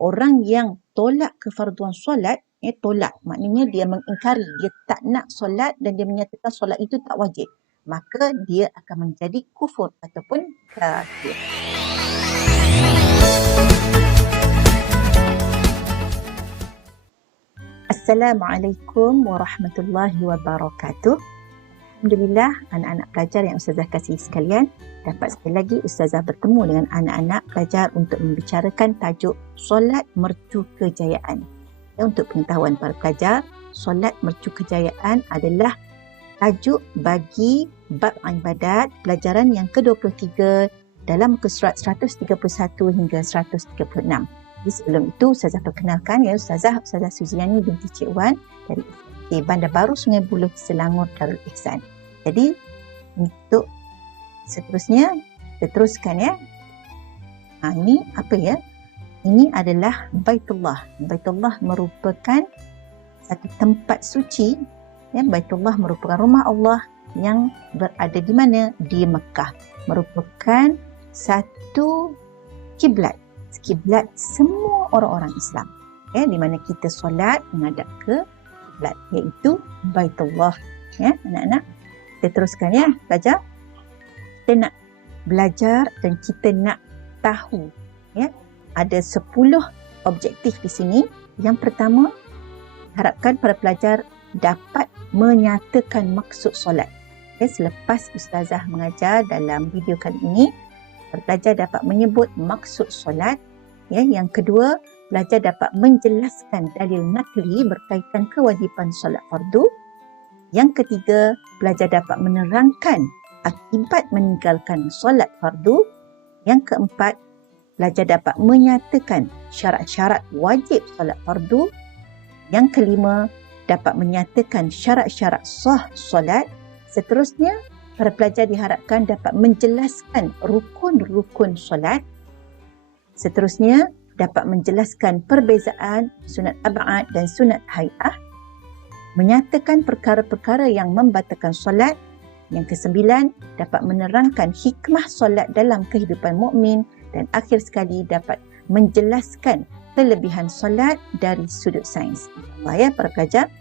orang yang tolak kefarduan solat, tolak maknanya dia mengingkari, dia tak nak solat dan dia menyatakan solat itu tak wajib, maka dia akan menjadi kufur ataupun kafir. Assalamualaikum warahmatullahi wabarakatuh. Alhamdulillah, anak-anak pelajar yang Ustazah kasih sekalian, dapat sekali lagi Ustazah bertemu dengan anak-anak pelajar untuk membicarakan tajuk solat mercu kejayaan. Untuk pengetahuan para pelajar, solat mercu kejayaan adalah tajuk bagi bab ibadat pelajaran yang ke-23 dalam muka surat 131 hingga 136. Jadi sebelum itu Ustazah perkenalkan ya, Ustazah Suziani binti Cik Wan dari Bandar Baru Sungai Buloh Selangor Darul Ihsan. Jadi untuk seterusnya kita teruskan ya. Ini apa ya? Ini adalah Baitullah. Baitullah merupakan satu tempat suci. Ya, Baitullah merupakan rumah Allah yang berada di mana? Di Mekah. Merupakan satu kiblat. Kiblat semua orang-orang Islam. Ya, di mana kita solat menghadap ke kiblat, iaitu Baitullah. Ya, anak-anak, kita teruskan ya, belajar. Kita nak belajar dan kita nak tahu ya, ada 10 objektif di sini. Yang pertama, harapkan para pelajar dapat menyatakan maksud solat. Ya, selepas Ustazah mengajar dalam video kali ini, para pelajar dapat menyebut maksud solat. Ya, yang kedua, pelajar dapat menjelaskan dalil nakli berkaitan kewajipan solat fardu. Yang ketiga, pelajar dapat menerangkan akibat meninggalkan solat fardu. Yang keempat, pelajar dapat menyatakan syarat-syarat wajib solat fardu. Yang kelima, dapat menyatakan syarat-syarat sah solat. Seterusnya, para pelajar diharapkan dapat menjelaskan rukun-rukun solat. Seterusnya, dapat menjelaskan perbezaan sunat ab'ad dan sunat hay'ah. Menyatakan perkara-perkara yang membatalkan solat. Yang kesembilan, dapat menerangkan hikmah solat dalam kehidupan mukmin. Dan akhir sekali, dapat menjelaskan kelebihan solat dari sudut sains. Ya, para pelajar.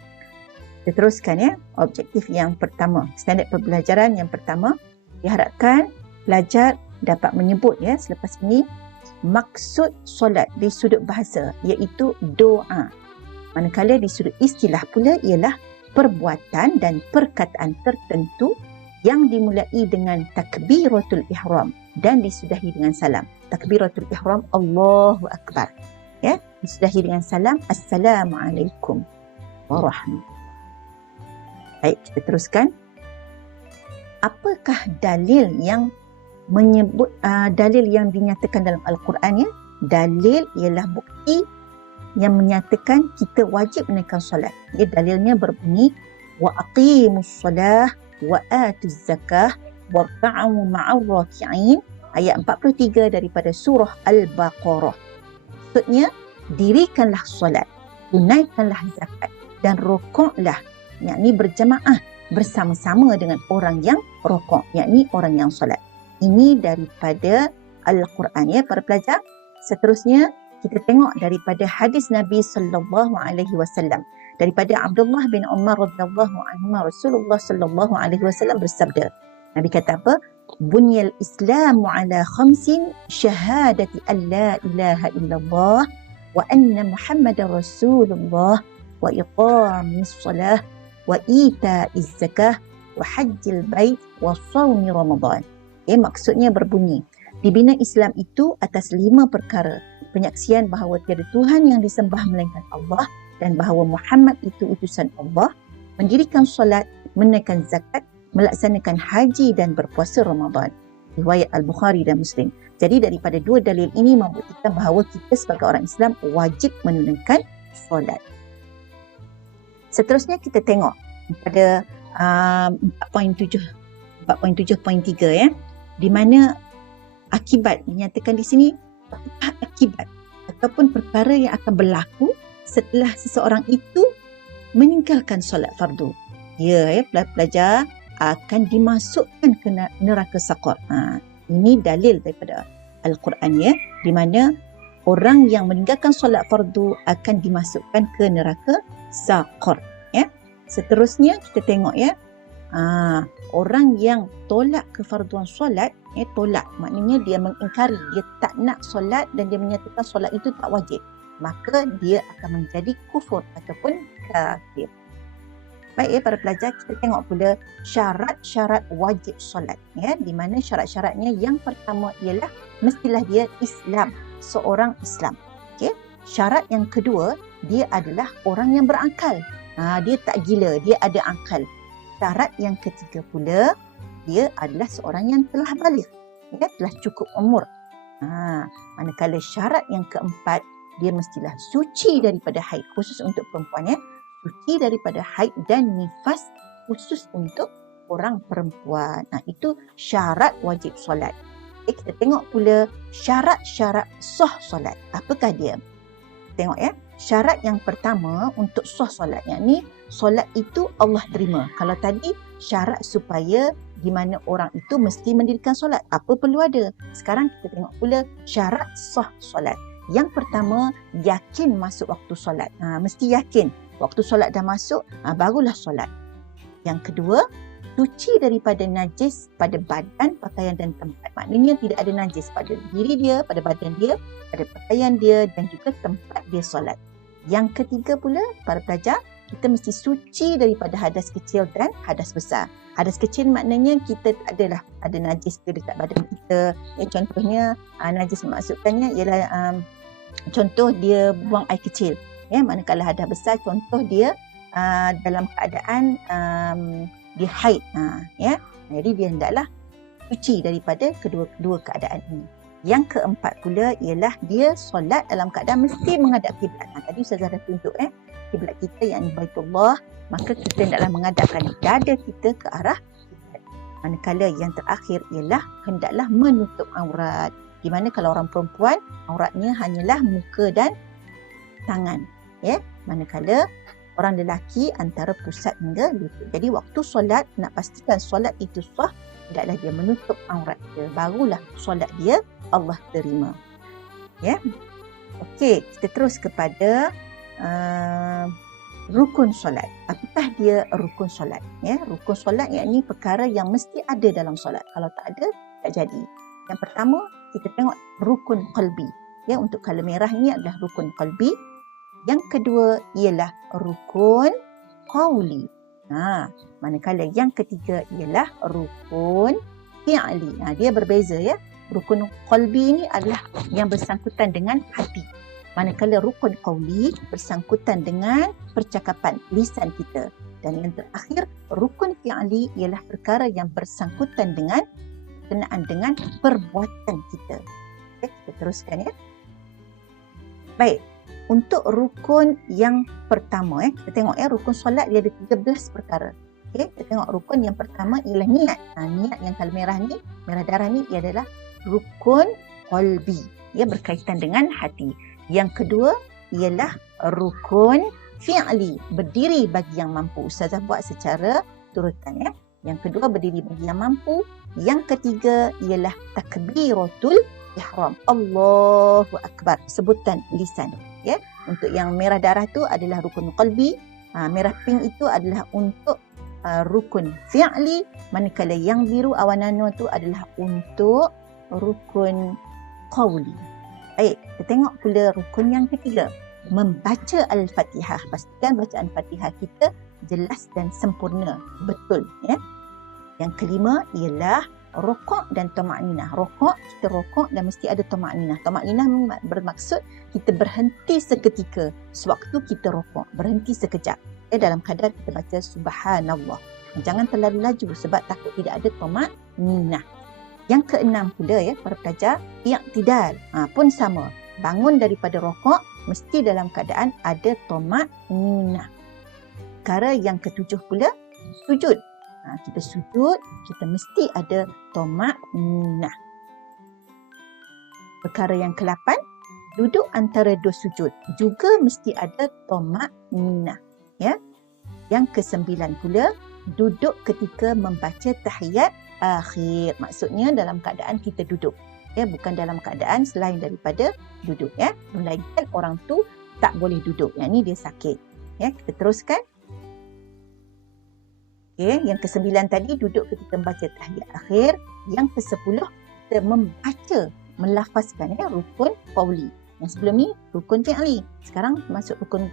Kita teruskan ya. Objektif yang pertama, standard pembelajaran yang pertama, diharapkan pelajar dapat menyebut ya selepas ini maksud solat di sudut bahasa, iaitu doa. Manakala di sudut istilah pula ialah perbuatan dan perkataan tertentu yang dimulai dengan takbiratul ihram dan disudahi dengan salam. Takbiratul ihram, Allahu Akbar. Ya, disudahi dengan salam, Assalamualaikum warahmatullahi. Baik, kita teruskan. Apakah dalil yang menyebut dalil yang dinyatakan dalam Al-Quran ya? Dalil ialah bukti yang menyatakan kita wajib menunaikan solat. Ya, dalilnya berbunyi wa aqimus solah wa atuz zakah warka'u ma'ar raki'in, ayat 43 daripada surah Al-Baqarah. Maksudnya, dirikanlah solat, tunaikanlah zakat dan rukuklah, yakni berjamaah bersama-sama dengan orang yang rukuk, yakni orang yang solat. Ini daripada Al-Quran ya para pelajar. Seterusnya kita tengok daripada hadis Nabi sallallahu alaihi wasallam. Daripada Abdullah bin Umar radhiyallahu anhu, Rasulullah sallallahu alaihi wasallam bersabda. Nabi kata apa? Bunyal Islamu ala khamsin, syahadati an la ilaha illallah wa anna Muhammadar Rasulullah wa iqamis salah wa ita'iz zakah wa hajjil bait wa shaumi Ramadan. Maksudnya berbunyi, dibina Islam itu atas 5 perkara. Penyaksian bahawa tiada Tuhan yang disembah melainkan Allah dan bahawa Muhammad itu utusan Allah, mendirikan solat, menunaikan zakat, melaksanakan haji dan berpuasa Ramadan. Riwayat Al-Bukhari dan Muslim. Jadi daripada 2 dalil ini membuktikan bahawa kita sebagai orang Islam wajib menunaikan solat. Seterusnya kita tengok pada 4.7.3 ya. Di mana akibat dinyatakan di sini, akibat ataupun perkara yang akan berlaku setelah seseorang itu meninggalkan solat fardu. Ya, pelajar akan dimasukkan ke neraka Saqar. Ini dalil daripada Al-Quran ya, di mana orang yang meninggalkan solat fardu akan dimasukkan ke neraka saqar. Ya. Seterusnya kita tengok ya. Orang yang tolak kefarduan solat, tolak maknanya dia mengingkari, dia tak nak solat dan dia menyatakan solat itu tak wajib, maka dia akan menjadi kufur ataupun kafir. Baik para pelajar, kita tengok pula syarat-syarat wajib solat ya, di mana syarat-syaratnya yang pertama ialah mestilah dia Islam, seorang Islam. Okey. Syarat yang kedua, dia adalah orang yang berakal. Dia tak gila, dia ada akal. Syarat yang ketiga pula, dia adalah seorang yang telah baligh, ya, telah cukup umur. Manakala syarat yang keempat, dia mestilah suci daripada haid, khusus untuk perempuan ya. Suci daripada haid dan nifas, khusus untuk orang perempuan. Itu syarat wajib solat. Kita tengok pula syarat-syarat sah solat. Apakah dia? Tengok ya. Syarat yang pertama untuk sah solat, yakni solat itu Allah terima. Kalau tadi syarat supaya di mana orang itu mesti mendirikan solat, apa perlu ada? Sekarang kita tengok pula syarat sah solat. Yang pertama, yakin masuk waktu solat. Mesti yakin waktu solat dah masuk, barulah solat. Yang kedua, suci daripada najis pada badan, pakaian dan tempat. Maknanya tidak ada najis pada diri dia, pada badan dia, pada pakaian dia dan juga tempat dia solat. Yang ketiga pula, para pelajar, kita mesti suci daripada hadas kecil dan hadas besar. Hadas kecil maknanya kita tak adalah ada najis dekat badan kita. Contohnya, najis maksudkannya ialah contoh dia buang air kecil. Manakala hadas besar, contoh dia dalam keadaan dia haid. Jadi dia hendaklah suci daripada kedua-dua keadaan ini. Yang keempat pula ialah dia solat dalam keadaan mesti menghadap kiblat. Tadi Ustazah dah tunjuk kiblat kita yang Baitullah, maka kita hendaklah menghadapkan dada kita ke arah kiblat. Manakala yang terakhir ialah hendaklah menutup aurat. Di mana kalau orang perempuan, auratnya hanyalah muka dan tangan. Manakala orang lelaki antara pusat hingga lutut. Jadi waktu solat, nak pastikan solat itu sah, hendaklah dia menutup aurat dia. Barulah solat dia Allah terima. Okey, kita terus kepada rukun solat. Apakah dia rukun solat? Rukun solat yakni perkara yang mesti ada dalam solat. Kalau tak ada, tak jadi. Yang pertama, kita tengok rukun qalbi. Untuk color merah ini adalah rukun qalbi. Yang kedua ialah rukun qauli. Manakala yang ketiga ialah rukun fi'li. Dia berbeza ya. Rukun qalbi ini adalah yang bersangkutan dengan hati. Manakala rukun qauli bersangkutan dengan percakapan lisan kita. Dan yang terakhir, rukun fi'li ialah perkara yang bersangkutan dengan berkenaan dengan perbuatan kita. Kita teruskan ya. Baik. Untuk rukun yang pertama, kita tengok rukun solat dia ada 13 perkara. Kita tengok rukun yang pertama ialah niat. Niat yang kalau merah ni, merah darah ni, ia adalah rukun qalbi. Berkaitan dengan hati. Yang kedua ialah rukun fi'li, berdiri bagi yang mampu. Ustazah buat secara turutan ya. Yang kedua berdiri bagi yang mampu. Yang ketiga ialah takbiratul ihram. Allahu akbar, sebutan lisan. Untuk yang merah darah tu adalah rukun qalbi, merah pink itu adalah untuk rukun fi'li, manakala yang biru awan nano tu adalah untuk rukun qauli. Baik, kita tengok pula rukun yang ketiga, membaca Al-Fatihah. Pastikan bacaan Fatihah kita jelas dan sempurna, betul ya. Yang kelima ialah rokok dan tamakninah. Rokok, kita rokok dan mesti ada tamakninah. Tamakninah bermaksud kita berhenti seketika sewaktu kita rokok. Berhenti sekejap. Dalam kadar kita baca subhanallah. Jangan terlalu laju sebab takut tidak ada tamakninah. Yang keenam pula ya para pelajar, i'tidal. Pun sama. Bangun daripada rokok mesti dalam keadaan ada tamakninah. Perkara yang ketujuh pula, sujud. Kita sujud, kita mesti ada tamakninah. Perkara yang ke-8, duduk antara dua sujud juga mesti ada tamakninah. Yang ke-9 pula, duduk ketika membaca tahiyat akhir. Maksudnya dalam keadaan kita duduk. Ya, bukan dalam keadaan selain daripada duduk. Ya, melainkan orang tu tak boleh duduk. Yang ni dia sakit. Ya, kita teruskan. Okay, yang ke-9 tadi duduk ketika membaca tahiyat akhir. Yang ke-10 kita membaca, melafazkan rukun qauli. Yang sebelum ni rukun fi'li. Sekarang masuk rukun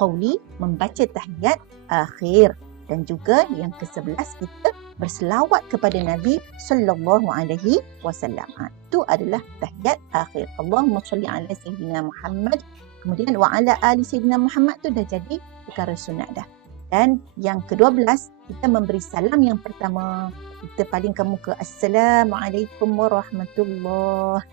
qauli, membaca tahiyat akhir. Dan juga yang ke-11 kita berselawat kepada Nabi sallallahu alaihi wasallam. Itu adalah tahiyat akhir. Allahumma shalli ala sayyidina Muhammad. Kemudian wa ala ali sayyidina Muhammad tu dah jadi perkara sunat dah. Dan yang ke-12 kita memberi salam yang pertama. Kita palingkan muka. Assalamualaikum warahmatullahi.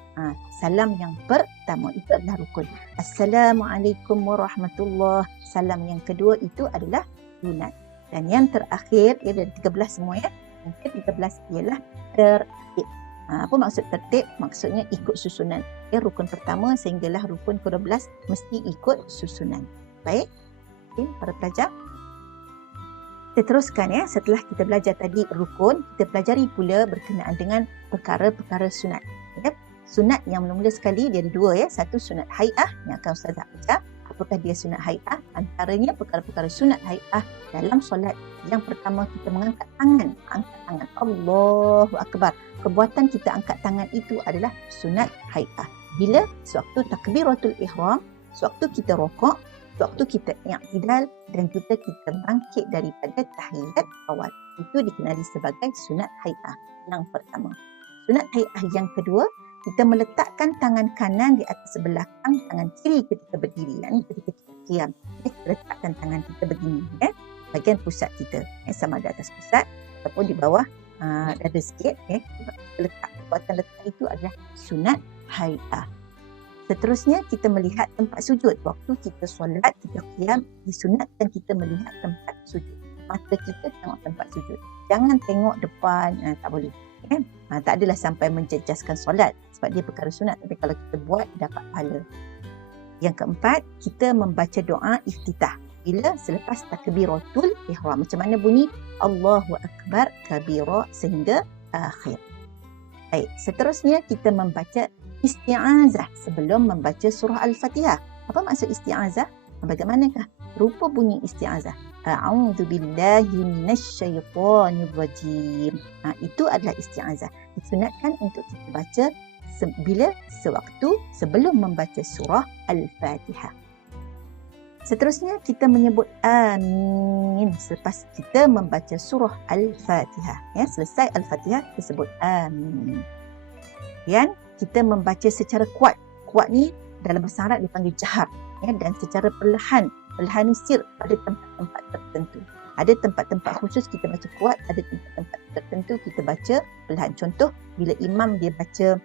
Salam yang pertama itu adalah rukun. Assalamualaikum warahmatullahi. Salam yang kedua itu adalah sunat. Dan yang terakhir, ia dari 13 semua ya. Yang ke-13 ialah tertib. Apa maksud tertib? Maksudnya ikut susunan. Ya, rukun pertama sehinggalah rukun ke-12 mesti ikut susunan. Baik. Okay, para pelajar. Kita teruskan ya. Setelah kita belajar tadi rukun, kita pelajari pula berkenaan dengan perkara-perkara sunat. Ya. Sunat yang mula-mula sekali dia ada dua ya. Satu sunat hai'ah yang akan Ustazah baca. Apakah dia sunat hai'ah? Antaranya perkara-perkara sunat hai'ah dalam solat. Yang pertama kita mengangkat tangan. Angkat tangan. Allahu Akbar. Perbuatan kita angkat tangan itu adalah sunat hai'ah. Bila? Sewaktu takbiratul ihram, sewaktu kita rokok, sewaktu kita i'tidal dan juga kita bangkit daripada tahiyat awal. Itu dikenali sebagai sunat hai'ah yang pertama. Sunat hai'ah yang kedua, kita meletakkan tangan kanan di atas belakang tangan kiri ketika berdiri. Ini ketika kita qiyam. Kita letakkan tangan kita begini. Bahagian pusat kita. Sama ada atas pusat ataupun di bawah dada sikit. Perbuatan letak itu adalah sunat hai'ah. Seterusnya kita melihat tempat sujud. Waktu kita solat, kita qiyam, disunatkan kita melihat tempat sujud. Mata kita tengok tempat sujud. Jangan tengok depan, tak boleh. Tak adalah sampai menjejaskan solat sebab dia perkara sunat, tapi kalau kita buat dapat pahala. Yang keempat, kita membaca doa iftitah bila selepas takbiratul ihram. Macam mana bunyi? Allahu Akbar kabira sehingga akhir. Baik, seterusnya kita membaca isti'azah sebelum membaca surah Al-Fatihah. Apa maksud isti'azah? Bagaimanakah rupa bunyi isti'azah? A'udzu billahi minasyaitonir rajim. Itu adalah isti'azah. Disunatkan untuk kita baca bila sewaktu sebelum membaca surah Al-Fatihah. Seterusnya kita menyebut amin selepas kita membaca surah Al-Fatihah. Ya, selesai Al-Fatihah kita sebut amin. Kemudian kita membaca secara kuat. Kuat ni dalam bahasa Arab dipanggil jahar. Ya, dan secara perlahan ni sir pada tempat-tempat tertentu. Ada tempat-tempat khusus kita baca kuat, ada tempat-tempat tertentu kita baca perlahan. Contoh bila imam dia baca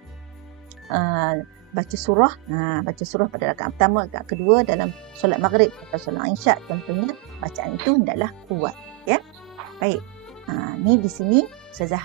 surah, baca surah pada rakaat pertama, rakaat kedua dalam solat maghrib atau solat isyak, contohnya bacaan itu hendaklah kuat. Ya, baik. Ni di sini Ustazah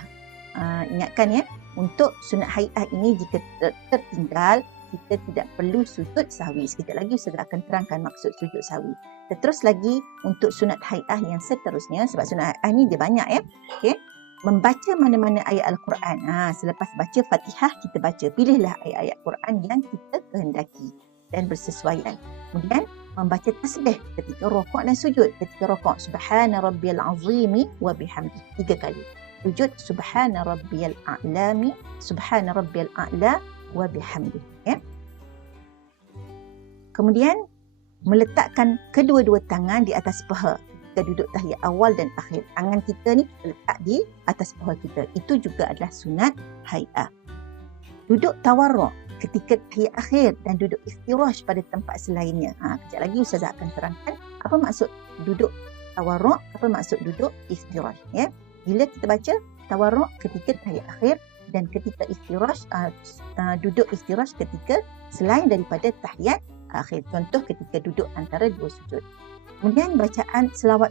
ingatkan ya, untuk sunat hai'ah ini jika tertinggal kita tidak perlu sujud sahwi. Sekejap lagi Ustazah akan terangkan maksud sujud sahwi. Terus lagi untuk sunat hai'ah yang seterusnya, sebab sunat hai'ah ni dia banyak ya. Okay. Membaca mana-mana ayat Al-Quran. Selepas baca Fatihah kita baca. Pilihlah ayat-ayat Quran yang kita kehendaki dan bersesuaian. Kemudian membaca tasbih ketika rokok dan sujud. Ketika rokok subhana rabbiyal azimi wa bihamdi 3 kali. Sujud subhana rabbiyal a'lami, subhana rabbiyal a'la wa bihamdi. Ya. Kemudian meletakkan kedua-dua tangan di atas paha. Kita duduk tahiyat awal dan akhir. Tangan kita ni letak di atas paha kita. Itu juga adalah sunat hai'ah. Duduk tawarruk ketika tahiyat akhir dan duduk iftirash pada tempat selainnya. Kejap lagi Ustazah akan terangkan apa maksud duduk tawarruk, apa maksud duduk iftirash. Ya. Bila kita baca tawarruk ketika tahiyat akhir dan ketika iftirash, duduk iftirash ketika selain daripada tahiyat akhir. Contoh ketika duduk antara dua sujud. Kemudian bacaan selawat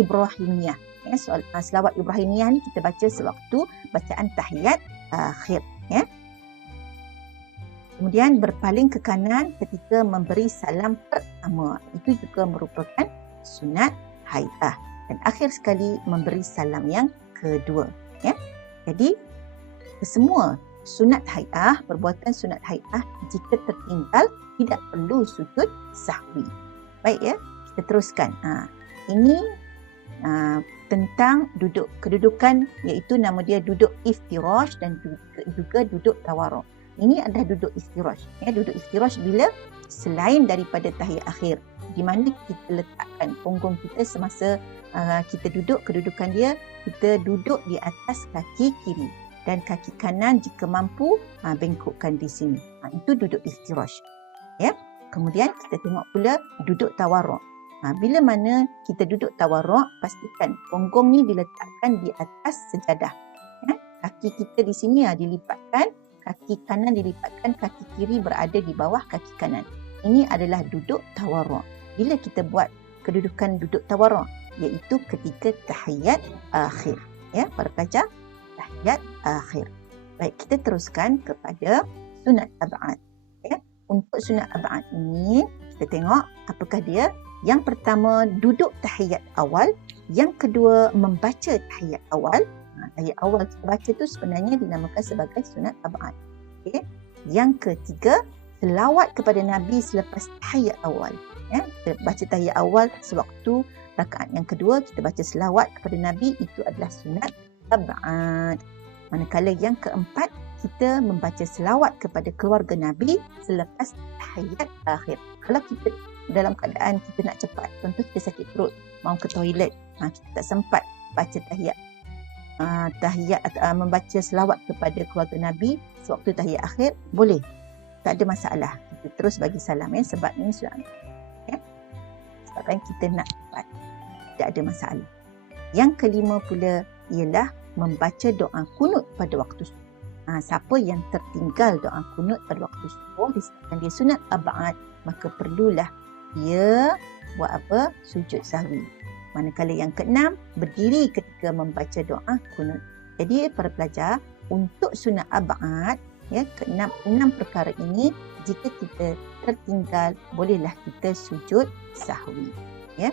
Ibrahimiyah. Ya, selawat Ibrahimiyah ni kita baca sewaktu bacaan tahiyat akhir. Ya. Kemudian berpaling ke kanan ketika memberi salam pertama. Itu juga merupakan sunat hai'ah. Dan akhir sekali memberi salam yang kedua. Ya. Jadi semua sunat hai'ah, perbuatan sunat hai'ah jika tertinggal tidak perlu sujud sahwi. Baik ya, kita teruskan. Ini tentang duduk kedudukan, iaitu nama dia duduk iftirash dan juga duduk tawarruk. Ini adalah duduk iftirash. Ya, duduk iftirash bila selain daripada tahiyat akhir, di mana kita letakkan punggung kita semasa kita duduk, kedudukan dia, kita duduk di atas kaki kiri dan kaki kanan jika mampu bengkokkan di sini. Itu duduk iftirash. Ya. Kemudian kita tengok pula duduk tawarruk. Bila mana kita duduk tawarruk, pastikan punggung ni diletakkan di atas sejadah. Ya. Kaki kita di sini dilipatkan, kaki kanan dilipatkan, kaki kiri berada di bawah kaki kanan. Ini adalah duduk tawarruk. Bila kita buat kedudukan duduk tawarruk, iaitu ketika tahiyat akhir. Ya, para pelajar, tahiyat akhir. Baik, kita teruskan kepada sunat ab'ad. Ya, untuk sunat ab'ad ini, kita tengok apakah dia. Yang pertama, duduk tahiyat awal. Yang kedua, membaca tahiyat awal. Tahiyat awal kita baca tu sebenarnya dinamakan sebagai sunat ab'ad. Okay. Yang ketiga, selawat kepada Nabi selepas tahiyat awal. Ya, kita baca tahiyat awal sewaktu rakaat yang kedua, kita baca selawat kepada Nabi, itu adalah sunat ab'ad. Manakala yang keempat, kita membaca selawat kepada keluarga Nabi selepas tahiyat akhir. Kalau kita dalam keadaan kita nak cepat, contoh kita sakit perut, mau ke toilet, kita tak sempat baca tahiyat membaca selawat kepada keluarga Nabi sewaktu tahiyat akhir, boleh, tak ada masalah, kita terus bagi salam ya, sebab ini sudah ya, sebabkan kita nak cepat, tak ada masalah. Yang kelima pula ialah membaca doa kunut pada waktu subuh. Siapa yang tertinggal doa kunut pada waktu subuh disebabkan dia sunat ab'ad, maka perlulah dia buat apa? Sujud sahwi. Manakala yang keenam, berdiri ketika membaca doa kunut. Jadi para pelajar, untuk sunat ab'ad, ya, enam perkara ini jika kita tertinggal, bolehlah kita sujud sahwi. Ya.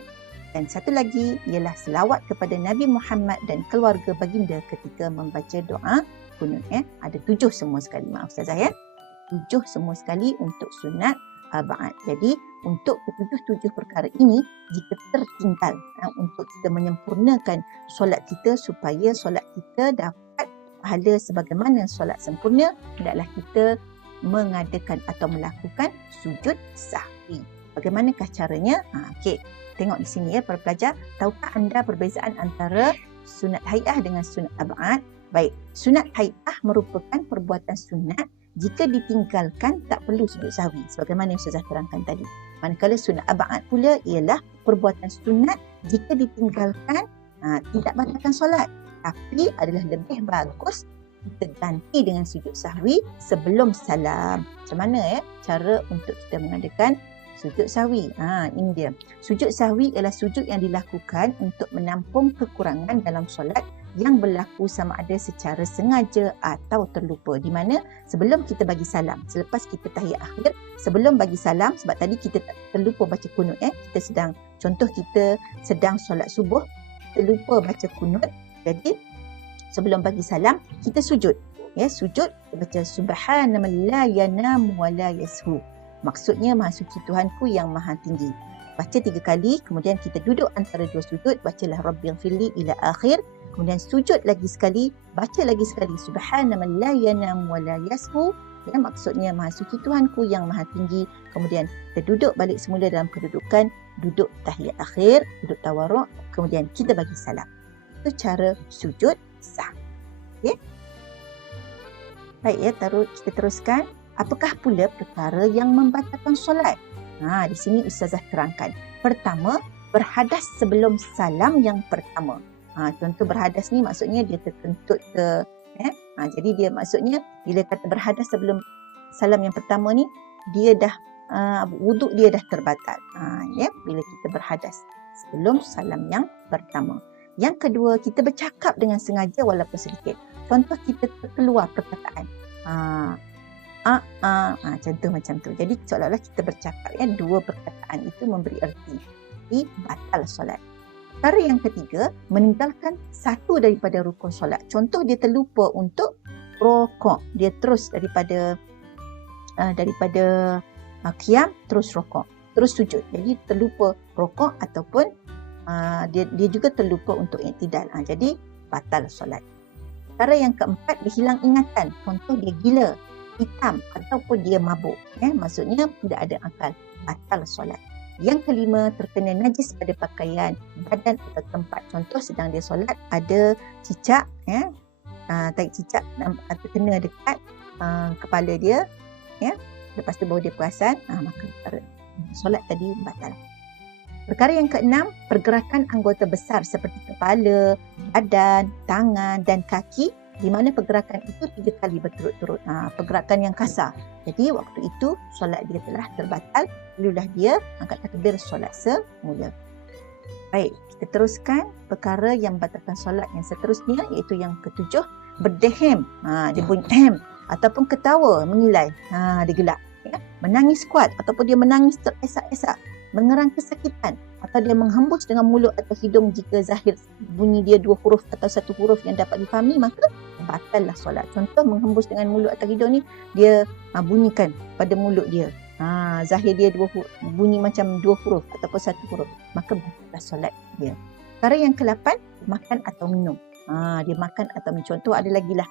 Dan satu lagi ialah selawat kepada Nabi Muhammad dan keluarga baginda ketika membaca doa kunut. Ya. Ada 7 semua sekali, maaf Ustazah ya. 7 semua sekali untuk sunat ab'ad. Jadi untuk ketujuh perkara ini jika tertinggal, untuk kita menyempurnakan solat kita supaya solat kita dapat pahala sebagaimana solat sempurna, hendaklah kita mengadakan atau melakukan sujud sahwi. Bagaimanakah caranya? Okey, tengok di sini ya para pelajar. Tahukah anda perbezaan antara sunat hai'ah dengan sunat ab'ad? Baik, sunat hai'ah merupakan perbuatan sunat jika ditinggalkan tak perlu sujud sahwi, sebagaimana yang Ustazah terangkan tadi. Manakala sunat ab'ad pula ialah perbuatan sunat jika ditinggalkan tidak batalkan solat, tapi adalah lebih bagus kita ganti dengan sujud sahwi sebelum salam. Macam mana ya cara untuk kita mengadakan sujud sahwi? Ini dia. Sujud sahwi ialah sujud yang dilakukan untuk menampung kekurangan dalam solat yang berlaku sama ada secara sengaja atau terlupa. Di mana sebelum kita bagi salam, selepas kita tahiyat akhir, sebelum bagi salam, sebab tadi kita terlupa baca kunut, kita sedang, contoh kita sedang solat subuh, kita lupa baca kunut, jadi sebelum bagi salam kita sujud, sujud, kita baca subhanaman la yanam wa la yashu, maksudnya maha suci Tuhanku yang maha tinggi. Baca 3 kali, kemudian kita duduk antara 2 sujud, bacalah rabbighfirli ila akhir. Kemudian sujud lagi sekali, baca lagi sekali subhanaman la yanam wa la yashu, maksudnya maha suci Tuhanku yang maha tinggi. Kemudian kita duduk balik semula dalam kedudukan duduk tahiyat akhir, duduk tawarruk, kemudian kita bagi salam. Itu cara sujud sah. Okay? Baik ya, kita teruskan. Apakah pula perkara yang membatalkan solat? Di sini Ustazah terangkan. Pertama, berhadas sebelum salam yang pertama. Contoh berhadas ni maksudnya dia terkentut ke, jadi dia maksudnya bila kata berhadas sebelum salam yang pertama ni, dia dah wuduk dia dah terbatal. Bila kita berhadas sebelum salam yang pertama. Yang kedua, kita bercakap dengan sengaja walaupun sedikit. Contoh kita terkeluar perkataan. Contoh macam tu. Jadi seolah-olah kita bercakap, 2 perkataan itu memberi erti. Jadi batal solat. Perkara yang ketiga, meninggalkan satu daripada rukun solat. Contoh dia terlupa untuk rokok. Dia terus daripada qiyam terus rokok, terus sujud. Jadi terlupa rokok ataupun dia juga terlupa untuk i'tidal. Jadi batal solat. Perkara yang keempat, dia hilang ingatan. Contoh dia gila, hitam ataupun dia mabuk. Maksudnya tidak ada akal. Batal solat. Yang kelima, terkena najis pada pakaian, badan atau tempat. Contoh sedang dia solat, ada cicak, tarik cicak terkena dekat kepala dia, lepas tu baru dia perasan, maka solat tadi batal. Perkara yang keenam, pergerakan anggota besar seperti kepala, badan, tangan dan kaki, di mana pergerakan itu 3 kali berturut-turut. Pergerakan yang kasar. Jadi waktu itu solat dia telah terbatal. Barulah dia angkat takbir solat semula. Baik, kita teruskan perkara yang membatalkan solat yang seterusnya, iaitu yang ketujuh, berdehem. Dia bunyi ahem ataupun ketawa mengilai. Dia gelak. Menangis kuat ataupun dia menangis teresak-esak. Mengerang kesakitan atau dia menghembus dengan mulut atau hidung jika zahir bunyi dia 2 huruf atau 1 huruf yang dapat difahami, maka batallah solat. Contoh menghembus dengan mulut atau hidung ni, dia bunyikan pada mulut dia. Zahir dia bunyi macam 2 huruf ataupun 1 huruf, maka batallah solat dia. Perkara yang ke-8, makan atau minum. Dia makan atau minum. Contoh ada lagi lah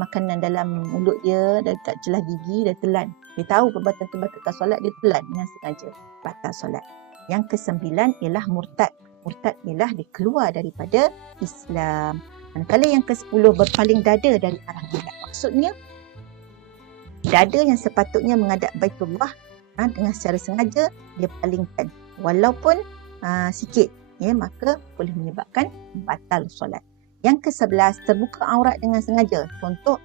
makanan dalam mulut dia, dekat celah gigi, dia telan. Dia tahu perbuatan membatalkan solat, dia telan dengan sengaja, batal solat. Yang ke-9 ialah murtad. Murtad ialah dia keluar daripada Islam. Manakala yang ke-10, berpaling dada dari arah kiblat. Maksudnya dada yang sepatutnya menghadap Baitullah, dengan secara sengaja dia palingkan walaupun sikit, maka boleh menyebabkan batal solat. Yang ke-11, terbuka aurat dengan sengaja. Contoh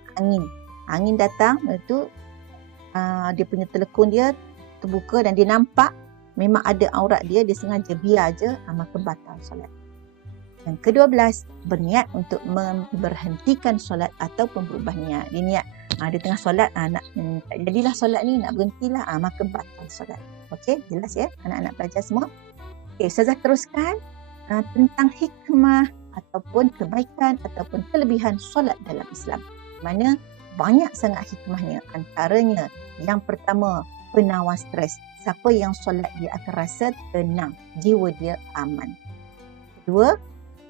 angin datang, itu dia punya telekung dia terbuka dan dia nampak memang ada aurat dia sengaja biar je, maka batal solat. Yang ke-12, berniat untuk memberhentikan solat ataupun berubah niat. Dia niat, dia tengah solat, nak tak jadilah solat ni, nak berhentilah, maka batal solat. Okey, jelas ya anak-anak pelajar semua? Okey, Ustazah teruskan tentang hikmah ataupun kebaikan ataupun kelebihan solat dalam Islam. Mana banyak sangat hikmahnya. Antaranya, yang pertama, penawar stres. Siapa yang solat dia akan rasa tenang, jiwa dia aman. Kedua,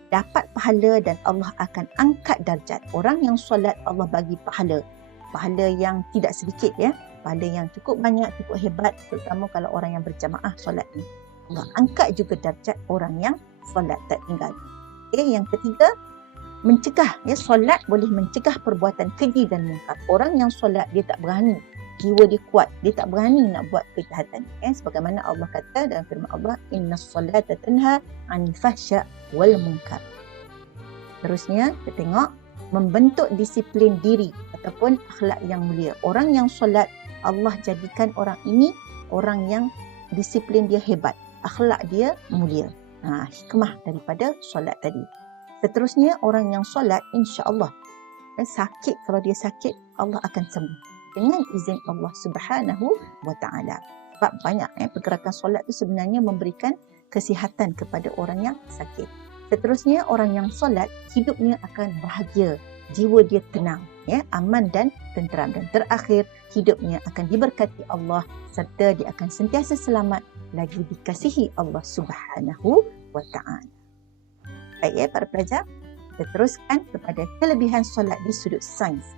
dapat pahala dan Allah akan angkat darjat. Orang yang solat, Allah bagi pahala. Pahala yang tidak sedikit, pahala yang cukup banyak, cukup hebat, terutama kalau orang yang berjamaah solat ni. Allah angkat juga darjat orang yang solat tak tinggal. Yang ketiga, mencegah. Solat boleh mencegah perbuatan keji dan munkar. Orang yang solat dia tak berani, jiwa dia kuat, dia tak berani nak buat kejahatan. Sebagaimana Allah kata dalam firman Allah, innas salata tanha 'anil fahsya wal munkar. Terusnya kita tengok membentuk disiplin diri ataupun akhlak yang mulia. Orang yang solat, Allah jadikan orang ini orang yang disiplin dia hebat, akhlak dia mulia. Hikmah daripada solat tadi. Seterusnya, orang yang solat, insya-Allah sakit, kalau dia sakit, Allah akan sembuh dengan izin Allah Subhanahu wa taala. Sebab banyak pergerakan solat itu sebenarnya memberikan kesihatan kepada orang yang sakit. Seterusnya, orang yang solat hidupnya akan bahagia, jiwa dia tenang, aman dan tenteram. Dan terakhir, hidupnya akan diberkati Allah serta dia akan sentiasa selamat, lagi dikasihi Allah Subhanahu wa taala. Baik para pelajar, kita teruskan kepada kelebihan solat di sudut sains.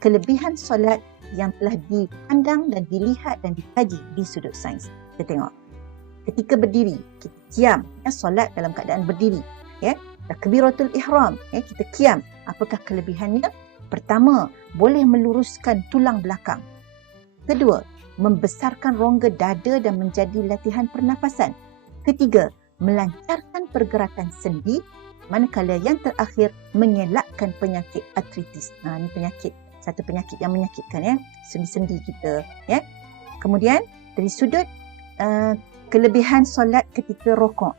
Kelebihan solat yang telah dipandang dan dilihat dan dikaji di sudut sains. Kita tengok. Ketika berdiri, kita qiyam, solat dalam keadaan berdiri. Takbiratul ihram, kita qiyam. Apakah kelebihannya? Pertama, boleh meluruskan tulang belakang. Kedua, membesarkan rongga dada dan menjadi latihan pernafasan. Ketiga, melancarkan pergerakan sendi. Manakala yang terakhir, mengelakkan penyakit artritis. Ini satu penyakit yang menyakitkan, sendi-sendi kita. Kemudian dari sudut kelebihan solat ketika rokok,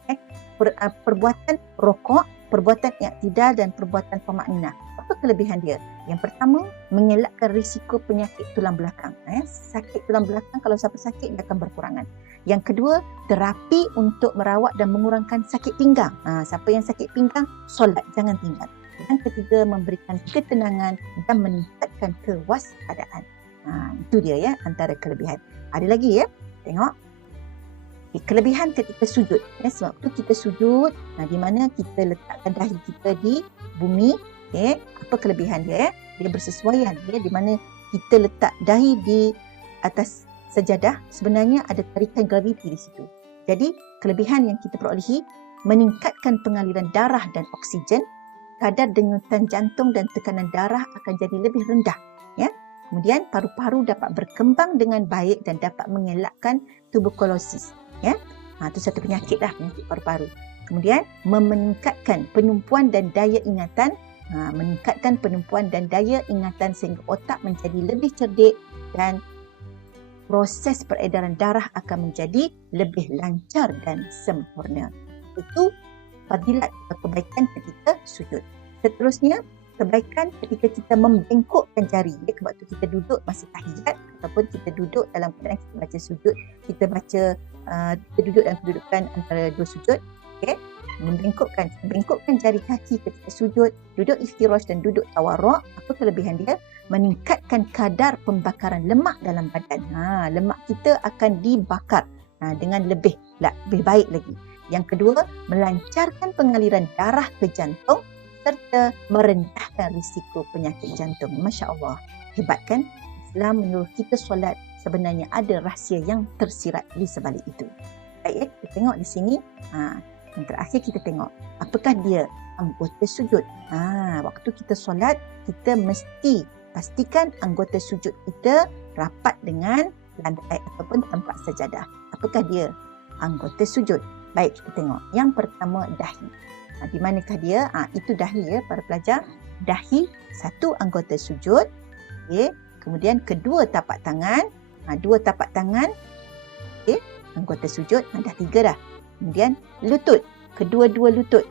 perbuatan rokok, perbuatan i'tidal dan perbuatan tamanninah. Apa kelebihan dia? Yang pertama, mengelakkan risiko penyakit tulang belakang. Sakit tulang belakang, kalau siapa sakit dia akan berkurangan. Yang kedua, terapi untuk merawat dan mengurangkan sakit pinggang. Siapa yang sakit pinggang, solat jangan tinggal. Yang ketiga, memberikan ketenangan dan meningkatkan kewaspadaan. Itu dia ya, antara kelebihan. Ada lagi ya, tengok. Kelebihan ketika sujud. Sebab tu kita sujud, di mana kita letakkan dahi kita di bumi. Apa kelebihan dia? Dia bersesuaian. Di mana kita letak dahi di atas sajadah, sebenarnya ada tarikan graviti di situ. Jadi, kelebihan yang kita perolehi, meningkatkan pengaliran darah dan oksigen, kadar denyutan jantung dan tekanan darah akan jadi lebih rendah. Kemudian, paru-paru dapat berkembang dengan baik dan dapat mengelakkan tuberkulosis. Itu satu penyakit lah, penyakit paru-paru. Kemudian, meningkatkan penumpuan dan daya ingatan. Meningkatkan penumpuan dan daya ingatan sehingga otak menjadi lebih cerdik dan proses peredaran darah akan menjadi lebih lancar dan sempurna. Itu fadilat atau kebaikan ketika sujud. Seterusnya, kebaikan ketika kita membengkokkan jari. Sebab tu kita duduk masa tahiyat ataupun kita duduk dalam keadaan kita baca sujud. Kita duduk dalam kedudukan antara dua sujud. Membengkokkan jari kaki ketika sujud, duduk iftirash dan duduk tawarruk. Apa kelebihan dia? Meningkatkan kadar pembakaran lemak dalam badan. Lemak kita akan dibakar dengan lebih baik lagi. Yang kedua, melancarkan pengaliran darah ke jantung serta merendahkan risiko penyakit jantung. Masya Allah, hebat kan? Islam menyuruh kita solat, sebenarnya ada rahsia yang tersirat di sebalik itu. Baik, kita tengok di sini. Yang terakhir kita tengok, apakah dia anggota sujud. Waktu kita solat, kita mesti pastikan anggota sujud kita rapat dengan lantai ataupun tempat sajadah. Apakah dia anggota sujud? Baik, kita tengok. Yang pertama, dahi. Di manakah dia? Itu dahi ya para pelajar. Dahi, satu anggota sujud. Kemudian kedua tapak tangan. Dua tapak tangan. Anggota sujud. Dah tiga dah. Kemudian lutut. Kedua-dua lutut.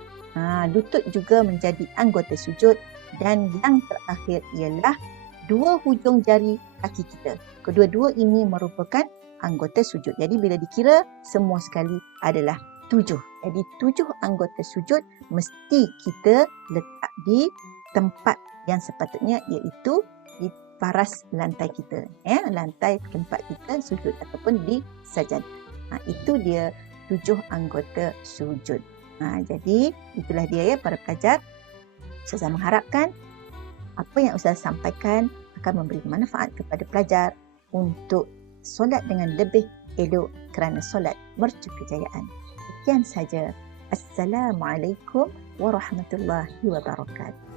Lutut juga menjadi anggota sujud. Dan yang terakhir ialah dua hujung jari kaki kita. Kedua-dua ini merupakan anggota sujud. Jadi bila dikira, semua sekali adalah 7. Jadi 7 anggota sujud mesti kita letak di tempat yang sepatutnya, iaitu di paras lantai kita. Lantai tempat kita sujud ataupun di sajadah. Itu dia 7 anggota sujud. Jadi itulah dia ya para pelajar. Ustazah mengharapkan apa yang Ustazah sampaikan akan memberi manfaat kepada pelajar untuk solat dengan lebih elok kerana solat mercu kejayaan. Sekian saja. Assalamualaikum warahmatullahi wabarakatuh.